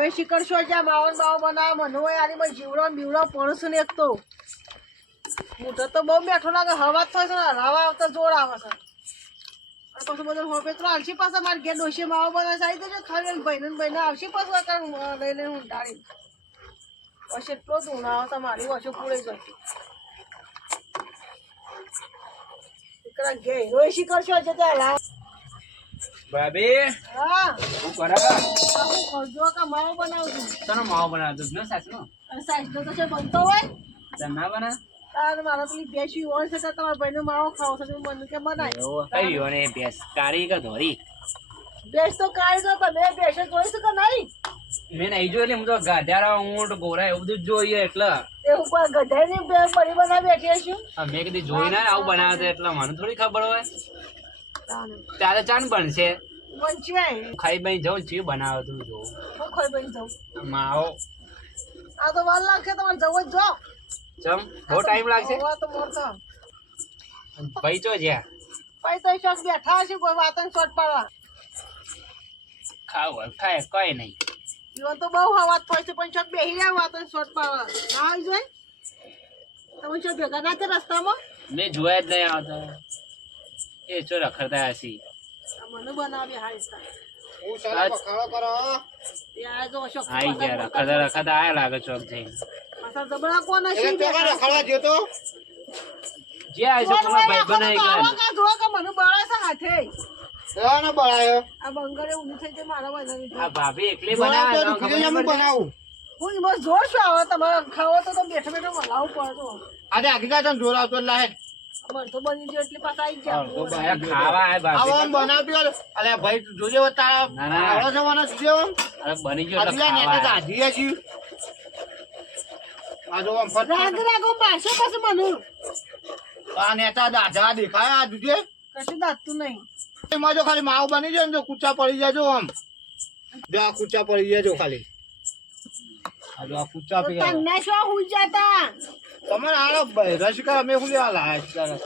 હોય શિખર છો જ્યાં માવન બાવ બનાવ મને હોય આની મને જીવડો બીવડો પડશે ને એક તો મોટો તો બહુ બેઠો લાગે હવા થાય છે ને હવા આવતા જોર આવે છે અને પછી બધું હોપે તો આવશે પાછા મારે ઘેર ડોસી માવો બનાવે આવી દેજો ખાલી ભાઈને આવશે પાછું કારણ લઈ લઈને હું ડાળી પછી એટલો જ ઉનાળો તમારી ઓછો પૂરી જશે દીકરા ઘેર હોય શિખર છો જતા લાવ ભાભી હા હું કરા હું કરજો કે માવો બનાવું છું તને માવો બનાવતો ન સાસનો સાઈઝ તો છે બનતો હોય તને ના બના તાર મારા પેલી બેસી હોય છે કે તમારા ભાઈનો માવો ખાવો છે મને કે બનાય એવો કઈ રહ્યો ને ભેંસ કાળી કે ધોરી બેસ તો કાઢી દો તમે બેસે જોઈશું કે નહીં મેં નહીં જોયું હું તો ગાધ્યારા ઊંટ ગોરા એવું બધું જ જોઈએ એટલે એવું કોઈ ગધાની બળી બનાવી બેઠી છું મેં કીધું જોઈ ના આવું બનાવતો એટલે મને થોડી ખબર હોય ત્યારે ચાન બનશે વંચવાય ખાઈ બાઈ જાઉં ચીયું બનાવે તું જો હું ખાઈ બની જાઉં માવો આ તો વાર લાગશે તમારે જવું જ જો ચમ બહુ ટાઈમ લાગશે હોવા તો મોરતો ભાઈ ચો જ્યાં પૈસા ચોક બેઠા છે કોઈ વાતન શોટ પાડવા ખાવ ખાય કઈ નહીં ઈવન તો બહુ હવાત થાય છે પણ ચોક બેહી રહ્યા વાતન શોટ પાડવા ના આવી જાય તમે ચોક ભેગા ના થયા રસ્તામાં મેં જોયા જ નહીં આવતા એ ચો રખડતા હસી મને બનાવી હારી હું સાલા પખાડો કરો ત્યાં જો અશોક આઈ ગયા રખડતા રખડતા આયા લાગે ચોક જઈને પાછા જબડા કોણ એટલે હશે પેલા રખડવા ગયો તો જે આય છે તમારા ભાઈ બનાવી ગયા જો કે મને બળે છે હાથે ના બળાયો આ બંગરે ઊંધી થઈ જાય મારા બનાવી આ ભાભી એકલી બનાવ બનાવે હું બનાવું હું બસ જોર છું આવે તમારે ખાવો તો બેઠો બેઠો મલાવું પડતો આજે આગળ તને જોર આવતો લાહે મને તો બની ગયો એટલે પાછા આવી ગયા ખાવા આય ભાભી આવો બનાવતી હોય અલે ભાઈ જોજે તારા ના, ના. આવડો જવાનો છે અરે બની ગયો એટલે આટલા નેતે ખાવા આધી છી આ જો આમ ફટ રાગ રાગો પાછો પાછું મને આ નેતા દાઢા દેખાય આ જોજે કશું દાતું નહીં એમાં જો ખાલી માવ બની જાય ને તો કૂચા પડી જાય જો આમ જો આ કૂચા પડી જાય જો ખાલી આ જો આ કૂચા પડી જાય તને શું હુઈ જતા તમારે આનો રસિકા અમે હું લેવા લાયા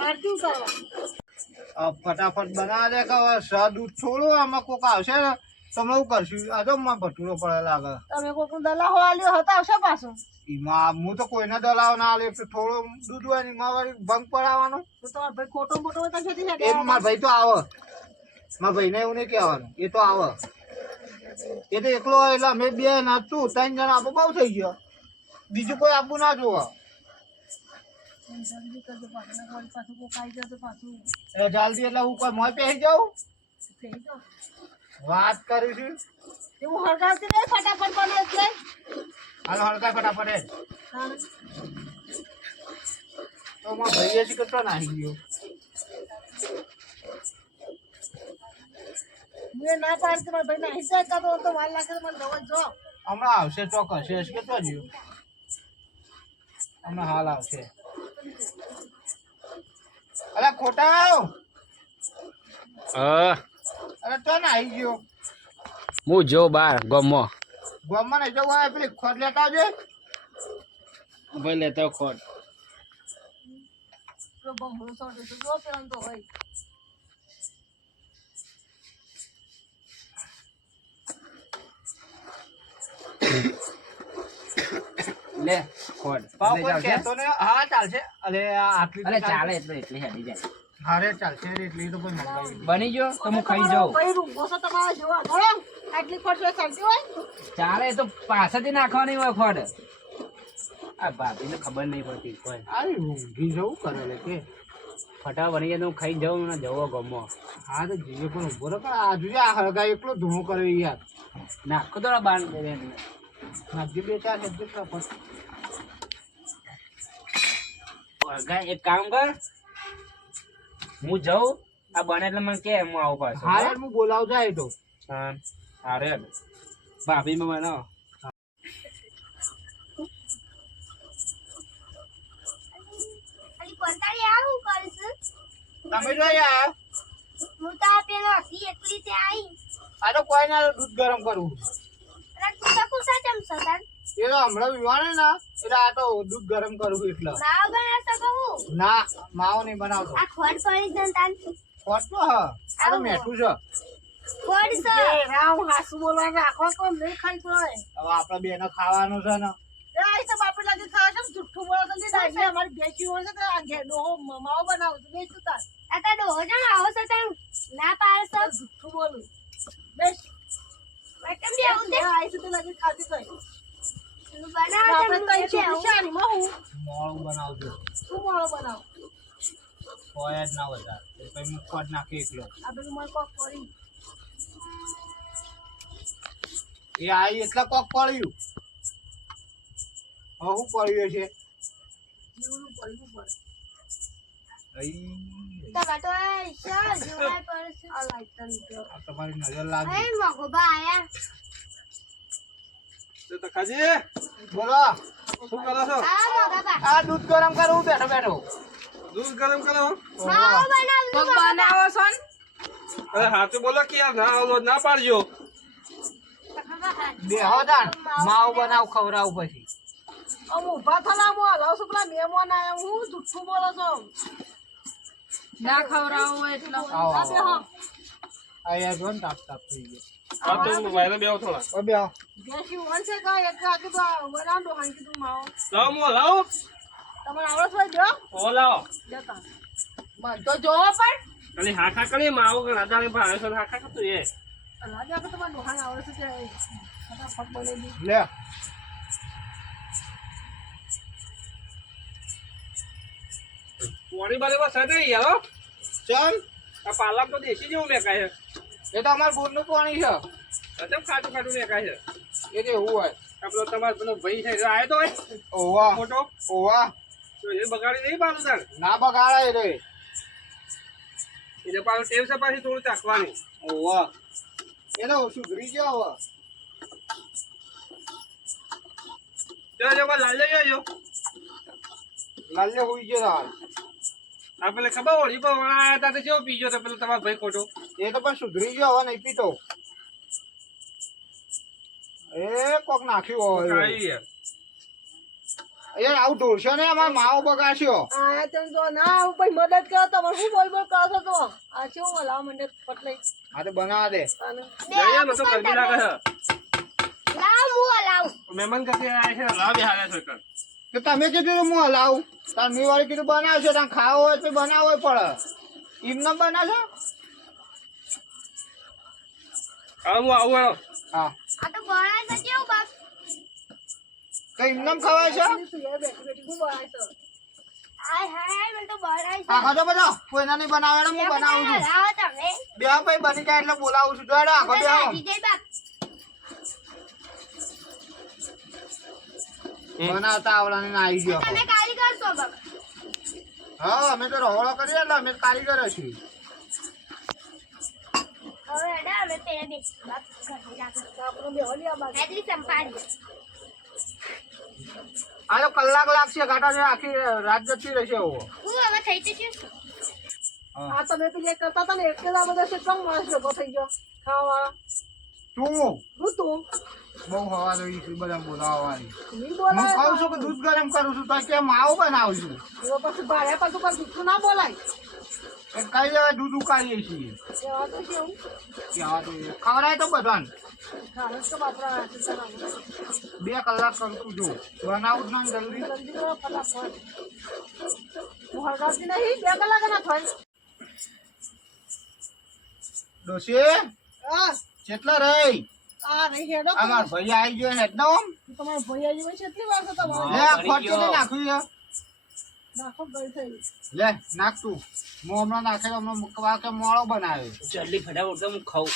આરતી ઉતારવા ફટાફટ બનાવી દે કે સ્વાદ દૂધ છોડો આમાં કોક આવશે ને તમે શું કરશું આ તો માં ભટુરો પડે લાગે તમે કોઈ દલા હોવાલ્યો હતા આવશે પાછો એમાં હું તો કોઈને દલાવ ના આલે થોડો દૂધ હોય ને એમાં વળી ભંગ પડાવવાનો તો તમારો ભાઈ ખોટો મોટો હોય તો જતી એ મારા ભાઈ તો આવે મારા ભાઈને એવું નહીં કહેવાનું એ તો આવે એ તો એકલો હોય એટલે અમે બે નાચું 3 જણા આપો બહુ થઈ ગયો બીજું કોઈ આપવું ના જોવા પાછું કોઈ ખાઈ જાય તો પાછું એ જલ્દી એટલે હું કોઈ મોય પહેરી જાઉં વાત કરીશું એવું હળગાવતી નહીં ફટાફટ બને એટલે હાલો હળકા ફટાફટ એ હા તો મારા ભાઈએ છે કેટલો નાહી ગયો મેં ના પાડતી મારા ભાઈ નાહી જાય કાં તો વાર લાગે તો મને દવા જો હમણાં આવશે ચોક્કસ છે કેટલો જીવ હમણાં હાલ આવશે અરે ખોટા આવ અરે તો ને આવી ગયો હું જો બાર ગમો ગમમાં નહીં જવું હોય પેલી ખોટ લેતા આવજે ભાઈ લેતો ખોટ તો બહુ સોટો તો જો પેલા તો હોય લે ખોટ પાવ લે કોઈ ચાલશે? કહેતો ને હા ચાલશે અરે આ આટલી અરે ચાલે એટલે એટલી હેડી જાય હારે ચાલશે એટલી તો કોઈ મંગાવી બની ગયો તો હું ખાઈ જાઉં ભાઈ રૂમો છે તમારા જોવા ગરમ આટલી ખોટ ચાલતી હોય ચાલે એ તો પાછળથી નાખવાની હોય ખોટ આ ભાભીને ખબર નહીં પડતી કોઈ આવી ઊંઘી જવું કરે લે કે ફટા બની જાય તો હું ખાઈ જાઉં ને જવો ગમો હા તો જીવે પણ ઉભો રહો કે આ જોઈએ આ હળગા એકલો ધૂણો કરે યાર નાખો તો બાર નાખજે 2-4 હેડ ફટાફટ એક કામ કર હું જાઉં આ બને એટલે મને કે હું આવું પાછું હા યાર હું બોલાવ જાય તો હા અરે ભાભી માં બનાવો કંટાળી આવું કરીશ તમે જો યાર હું તો આ પેલો હતી એકલી તે આવી આ તો કોઈ ના દૂધ ગરમ કરવું અને તું તો કુસા ચમ સદાન એ તો હમણાં વિવાને ના એટલે આ તો દૂધ ગરમ કરવું એટલે માવ બના તો કહું ના માવો નહીં બનાવતો આ ખોટ પડી જન તાન ખોટ તો હા આ તો મેઠું છે ફોડશો. એ રામ હાસુ બોલવા રાખો કોમ નહીં ખાઈ તોય. હવે આપણે બેને ખાવાનું છે ને. એ આઈ તો બાપુ લાગે થાય છે જુઠ્ઠું બોલો તો નહીં ડાયરી અમારી બેચી હોય છે કે આ ઘેડો માવો બનાવું છું બેચું તાર. આ તો ડોહો જણ આવો છો તમે ના પાડશો. જુઠ્ઠું બોલું. બેસ. કેમ બે આવું એ આઈ તો લાગે ખાતી તોય. બનાવો આપણે તમે તો અહીં બે આવું. શાનીમાં હું મોળું બનાવજો. શું મોળો બનાવ. હોય જ ના વધારે. પછી હું ખોટ નાખી એકલો. આ બધું મને કોક કરી. એ આઈ એટલે કોક પડ્યું. હવે શું પડ્યું છે? જીવનું પડ્યું પડે. અહીં તમારે તો શા જોવાય પડશે. આ લાઈટર નીકળ્યો. આ તમારી નજર લાગી. હે મગોબા આયા. તો કાજી બોલો. શું કરો છો? આ મગોબા આ દૂધ ગરમ કરું બેઠો બેઠો. દૂધ ગરમ કરો. માવો બનાવજો બનાવો છો ને? અરે હાથું બોલો કે યાર ના આવો ના પાડજો. બેહો તાણ. માવો બનાવ ખવડાવ પછી. આમ ઊભા થલા મો હલાવ છું પેલા મહેમાન આયા હું જુઠ્ઠું બોલો છો. ના ખવડાવો એટલે આવો, આ બેહો. અહીંયા જો ને તાપ તાપ થઈ ગયો. આ તો વાયરો બેહો થોડા. ઓ બેહો. બેસી વન છે કે એક આગે તો બનાવતો હાંકી તું માવો. લાવો મો લાવો. તમારે આવડે છે જો ઓ લાવો. જતા. મન તો જોવો પણ. ખાલી હાખા કરી માવો ઘણા દાડે ભાવે છે હાખા કરતું એ. લાગે કે તમારે ડોહાને આવડે છે કે ફટાફટ બનાવી દી. લે. પોણી બારે બસ નહીં યાર. ચાલ. આ પાલક તો દેશી જેવું મેકાય છે. એ તો અમાર બોરનું પાણી છે. અચમ ખાટું ખાટું મેકાય છે. એ તો એવું હોય. આપણો તમારો પેલો ભાઈ છે આવ્યો તો હોય ઓવા મોટો. ઓવા તો એ બગાડી નહીં પાડું તાર. ના બગાડાય રે. એટલે પાછું ટેવ છે પાછી થોડું ચાખવાની. ઓવા એ તો સુધરી ગયો હવે. ચાલો જો લાલ લઈ આવજો. લાલ્લે હોઈ ગયો હાલ. આ પેલે ખબર હોળી પર આયા હતા તો કેવો પીજો તો પેલો તમારો ભાઈ ખોટો. એ તો પણ સુધરી ગયો હવે નહીં પીતો. એ કોક નાખ્યું હોય. કાઈ યાર. એ આવું ઢોલશો ને અમાર માવો બગાડ્યો. આયા તેમ તો ના હું ભાઈ મદદ કરો તમારે શું બોલ બોલ કરો છો તો આ કેવું હલાવ મંડે પટલાઈ આ તો બનાવા દે. આને જઈએ મને તો ગરમી લાગે છે. લાવ મુ લાવ. મહેમાન કસે આયા છે લાવ બે હાલે છે કર. તો તમે કીધું હું હલાવું. તાર મી વાળી કીધું બનાવશો. તાર ખાવો હોય તો બનાવવો પડે. એમને બનાવશો. હવે હું આવું હેડો. હા આ તો બળાય છે કેવું બાપ. તો એમને ખવાય છે. તું એ બેઠી બેઠી શું બનાય છે હાય હાય મને તો બળાય છે. આખો તો બધો કોઈના નહીં બનાવે હું બનાવું છું. લાવો તમે. બે ભાઈ બની જાય એટલે બોલાવું છું. જોડે આખો બે વિજય બાપ. બનાવતા આવડા ને આવી ગયો. તમે કારીગર છો બાપ. હા અમે તો રહોળો કરીએ એટલે અમે કારીગર છીએ. હવે એડા અમે તે બે બાપ ઘરે રાખો. આપણે બે હોલી આ બાજુ એટલી સંપાડી. આ તો કલાક લાગશે. ઘાટા છે આખી રાત જતી રહેશે એવો. હું હવે થઈ તો છું. આ તમે પેલી એક કરતા હતા ને એટલે જ આ બધા કેટલો માણસ ભેગો થઈ ગયો ખાવા તું હું તું બહુ હવા રહી છે બધા બોલાવવાની. નહીં હું બોલાય કહું છું કે દૂધ ગરમ કરું છું તો કે માવો બનાવું છું. એવો પછી ભાડ્યા પાછું પણ જૂઠું ના બોલાય એ કઈ જવાય દૂધ ઉકાળીએ છીએ. એવા તો કેવું ત્યાં તો ખવડાય તો બધાને. ખાસ તો બાપરા 2 કલાક કરું છું જો બનાવું જ ના જલ્દી. જલ્દી કરો ફટાફટ હું હળગાવતી નહીં 2 કલાક ના થાય ડોશી હા કેટલા રહી. આ નહીં હેડો અમાર ભાઈ આવી ગયો ને એકદમ. તમારા ભાઈ આવી છે કેટલી વાર છે તમારે લે આ ખોટી ને નાખ્યું છે. નાખો ગઈ થઈ લે નાખ તું. હું હમણાં નાખે હમણાં મૂકવા કે મોળો બનાવ્યો. જલ્દી ફટાફટ તો હું ખાઉં.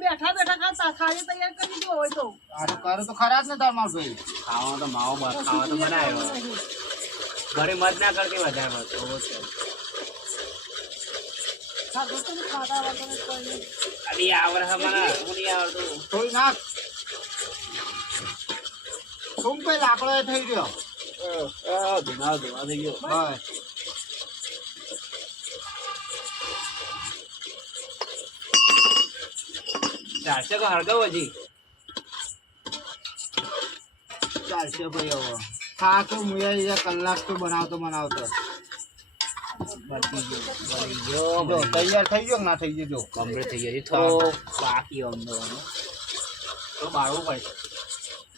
બેઠા બેઠા ખાતા ખાલી તૈયાર કરી દીધો હોય તો આ તો કરે તો ખરા જ ને તાર માર ભાઈ. ખાવાનો તો માવો ખાવા તો બનાવ્યો. ઘરે મત ના કરતી વધારે મત તો છે. ખાધો તો નહીં, ખાધા વગર કોઈ નહીં. અરે આવડે હમણાં હું નહીં આવડતું. થોડી નાખ. શું કઈ લાકડો એ થઈ ગયો. ધુમાડો થઈ ગયો. બસ ચાલશે કે હળગાવ હજી. ચાલશે ભાઈ હવે. હા તો મુયા કલાક તો બનાવતો. બધી ગયો જો તૈયાર થઈ ગયો કે ના થઈ ગયો જો કમ્પ્લીટ થઈ ગયો થોડો બાકી અમને તો બાળવું પડશે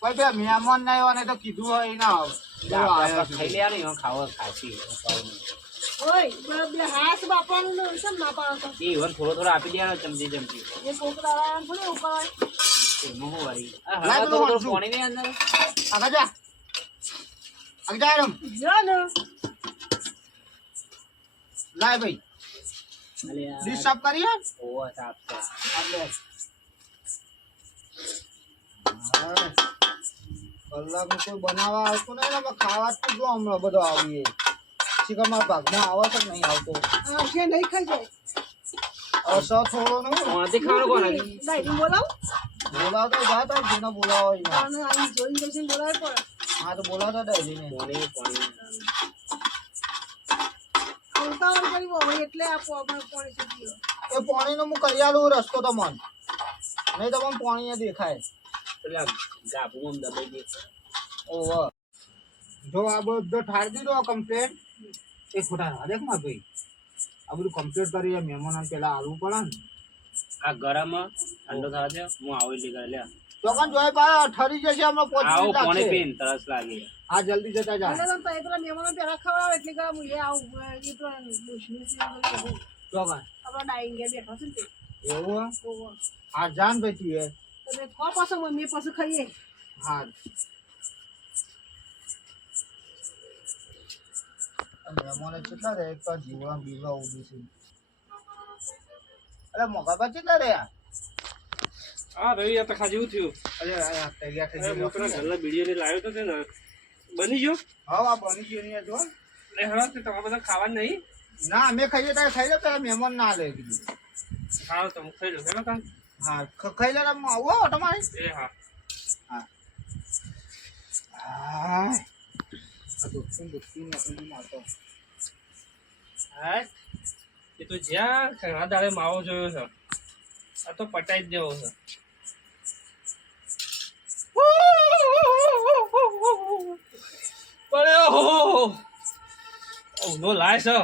કોઈ બે મહેમાન ના આવ્યા ને તો કીધું હોય ના આપણે ખાઈ લેવાનું એમાં ખાવા ખાસી ઓય બે હાથ બાપાનું ને કેમ ના પાડો એ ઈવન થોડો થોડો આપી દેવાનો ચમચી ચમચી એ કોકડા વાળા થોડી ઉપાય એમાં હું વળી લાય હા પેલું થોડું વાંચું. પાણી ની અંદર આગળ જા રમ જો ને લાય ભાઈ અલે આ ડીશ સાફ કરી હે? ઓવા સાફ છે આપણે કલાક કોઈ બનાવવા આવતું નહીં ને અમે ખાવા જ જો હમણાં બધો આવીએ શીખરમાં ભાગમાં આવે છે કે નહીં આવતો આ છે નહીં ખાઈ જાય અસર થોડો નહીં કોણથી ખાવાનું કોણ ડાયરી બોલાવ બોલાવતો જા તો જેને બોલાવો એને. અને અહીં જોઈ જશે બોલાવે પડે હા તો બોલાવતા ડાયરીને પાણી પાણી આવતા હોય કરી હોય એટલે આપો આપણે પાણી શીખીએ એ પાણીનો હું કરી આલું રસ્તો તમને નહીં તો મને પાણી દેખાય પેલા ગાભુમાં દબાઈ દે ઓહો જો આ બધો ઠાર દીધો કમ્પ્લેટ એક ફોટા દેખ માં ભાઈ આ બધું કમ્પ્લીટ કરી મહેમાન પેલા આલવું પડે ને આ ગરમ ઠંડો થવા દે હું આવું એટલે લે ચોકન જોઈ પા ઠરી જશે હમણાં આવો પહોંચી પાણી લાગશે પીને તરસ લાગે હા જલ્દી જતા જા એટલે તો પેલા મહેમાનો પેલા ખવડાવે એટલે કે હું એ આવું એ તો દુશ્મની છે ચોકન આપણા ડાઈંગ ગયા બેઠા છે ને તે. એવું ઓહો. હા જાન ભાઈ તું એ તમે ખો પાછો મમ્મી પાછું ખાઈએ હા મહેમાનો કેટલા રે એક તો જીવડા બીવડા ઉડી છે અરે મોગાબા કેટલા રે હા રવિ આ તો ખાજે એવું થયું અરે આ તૈયાર થઈ અરે ગયો મોકરા ઘરના વિડીયો ને લાવ્યો તો છે ને બની ગયો હા આ બની ગયો ને જો એટલે હા તે તમારે બધા ખાવાનું નહીં ના અમે ખાઈએ ત્યારે ખાઈ લો ત્યારે મહેમાન ના લે કીધું ખાઓ તમે ખાઈ લો હેલો કામ હા ખાઈ લે આવો તમારે એ હા હા આ દુખતી નથી મારતો હા એ તો જ્યાં ઘણા દાડે માવો જોયો છે આ તો પટાઈ જ દેવો છે નો લાય છે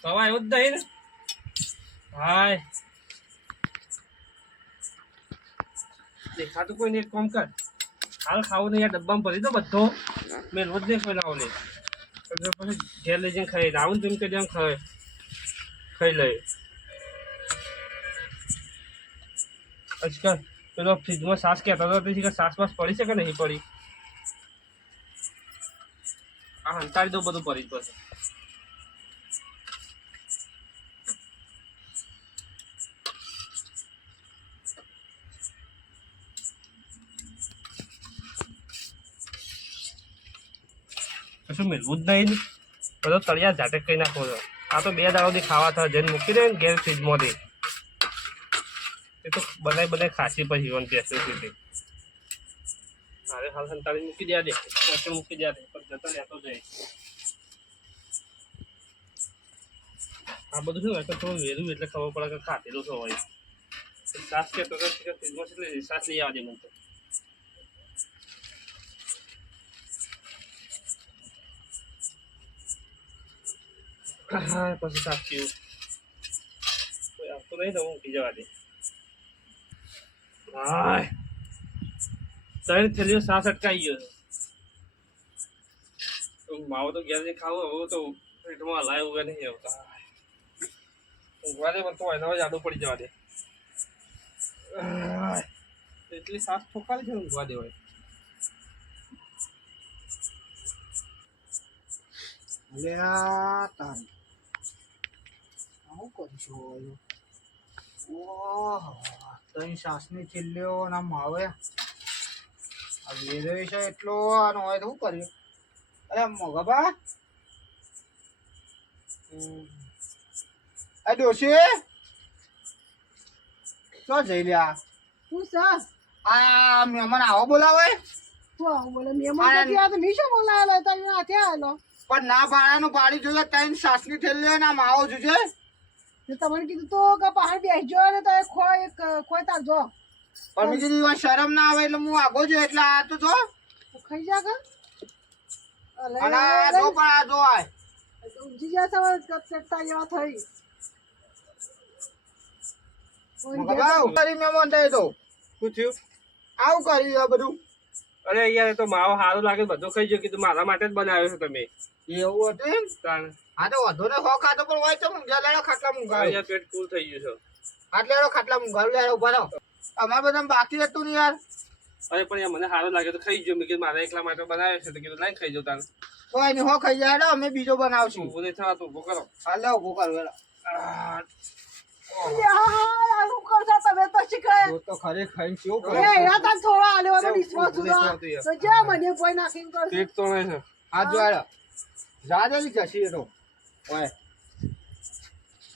સવાય એવું જ નહીં ને હાય દેખાતું કોઈ ને એક કામ કર હાલ ખાવું નહીં યાર ડબ્બામાં ભરી દો બધો મેં રોજ નહીં કોઈ લાવું પછી ઘેર લઈ જઈને ખાઈ આવું તેમ કરી જેમ ખાઈ લઈએ આજકાલ પેલો ફ્રીજમાં સાસ કહેતો હતો તેથી સાસ બાસ પડી છે કે નહીં પડી આ હંતાડી દો બધું પડી જ પછી કશું મેળવું જ નહીં બધો તળિયા ઝાટક કઈ નાખો છો આ તો 2 દાડોથી ખાવા થવા જઈને મૂકી દે ને ગેસ ફ્રીજમાંથી એ તો બનાવી ખાસી પછી ઈવન પેસે સુધી અરે હાલ સંતાડી મૂકી દે મૂકી દે પણ જતો લેતો જાય આ બધું શું હોય તો થોડું વહેલું એટલે ખબર પડે કે ખાતેલું શું હોય સાસ કે તો ફ્રીજમાં એટલે સાસ લઈ આવવા દે મને તો હા પછી સાફ થયું કોઈ આવતો નહીં તો હું મૂકી જવા દે હાય 3 થેલીઓ સાસ અટકાઈ ગયો તો માવો તો ઘેર જઈને ખાવું હવે તો પેટમાં હલાય ઉગા નહીં આવતા ઊંઘવા દે પણ તો એના જ આડું પડી જવા દે એટલી સાસ ઠોકાવી છે ઊંઘવા દેવાય અલ્યા તારી આવું કરીશું ઓહો તઈ સાસની છેલ્લીઓ નામ આવે આ વેરે છે એટલો આનો હોય તો શું કર્યું અરે મોગાબા આ ડોશી શું જઈ લ્યા શું સર આ મહેમાન આવો બોલાવે શું આવું બોલે મહેમાન નથી આ તો મીશો બોલાવેલો તમે હાથે આવેલો પણ ના ભાડાનું પાડી જોઈએ તઈ સાસની છેલ્લીઓ નામ આવો જોજે ને તમને કીધું તો કે પહાડ બેસજો ને તમે ખોઈ તારજો પણ મેં કીધું એમાં શરમ ના આવે એટલે હું આગો છું એટલે આ તો જો ખાઈ જા કર અને આ જો પણ આ જો આ ઊંઘી ગયા છે હવે ચટચટા જેવા થઈ મગા ઉતારી મહેમાન થાય તો શું થયું આવું કર્યું આ બધું અરે યાર એ તો માવો સારું લાગે બધું ખાઈ ગયો કીધું મારા માટે જ બનાવ્યો છે તમે એવું હતું એમ તાણ આ તો વધુ ને હો ખાતો પણ હોય તો મૂંઝા લેડો ખાટલા મૂંઘાડો અહીંયા પેટ ફૂલ થઈ ગયું છે આટલે લેડો ખાટલા મૂંઘાડો લેડો ઉભા રહો અમારે બધા બાકી હતું ને યાર અરે પણ યાર મને સારું લાગે તો ખાઈ ગયો મેં કીધું મારા એકલા માટે બનાવ્યો છે તો કીધું લાઈ ખાઈ જાઉં તાણ કોઈ નહીં હો ખાઈ જાય અમે બીજો બનાવશું ઊભું નહીં થવા તો ઊભો કરો હાલ લે ઉભો કરો હેલો આવું કરતા તમે તો શીખાય તો ખરે ખાઈને કેવું એ કરે એના તાન થોડા આલેવાનો ડિસ્પોઝ ડિસ્પોઝ તો યાર. તો જ્યાં મને કોઈ નાખીને કરશે કેક તો નહીં છે હાથ જોડો જાજેલી જશી એ તો ઓય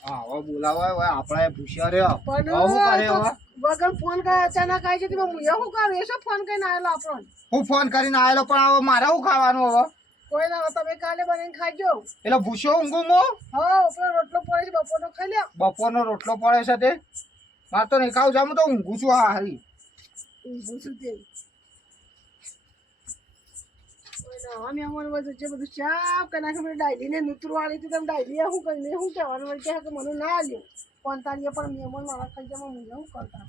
હા હવે બોલાવો હોય આપણા ભૂસ્યા રે પણ હું કરે હવે વગર ફોન કરે અચાનક આવી છે કે હું શું કરું એ શું ફોન કરીને આવેલો આપણો હું ફોન કરીને આવેલો પણ હવે મારે શું ખાવાનું હવે કોઈ ના હોય, તમે કાલે બનાવીને ખાજો એટલે ભૂસ્યો ઊંઘું મો હા પેલો રોટલો પડે છે બપોરનો ખાઈ લ્યો બપોરનો રોટલો પડે છે તે મારે તો નહીં ખાવું જામ તો ઊંઘું છું હા હારી ઊંઘું છું તે કોઈ ના હોય, મહેમાન હોય તો જે બધું ચાપ કરી નાખે પેલી ડાયલીને નૂતરું આલી હતી તમે ડાયલીએ શું કરીને શું કહેવાનું વળી કહે કે મને ના આલ્યું 45 પણ મહેમાન મારા ખાઈ જવામાં હું શું કરતા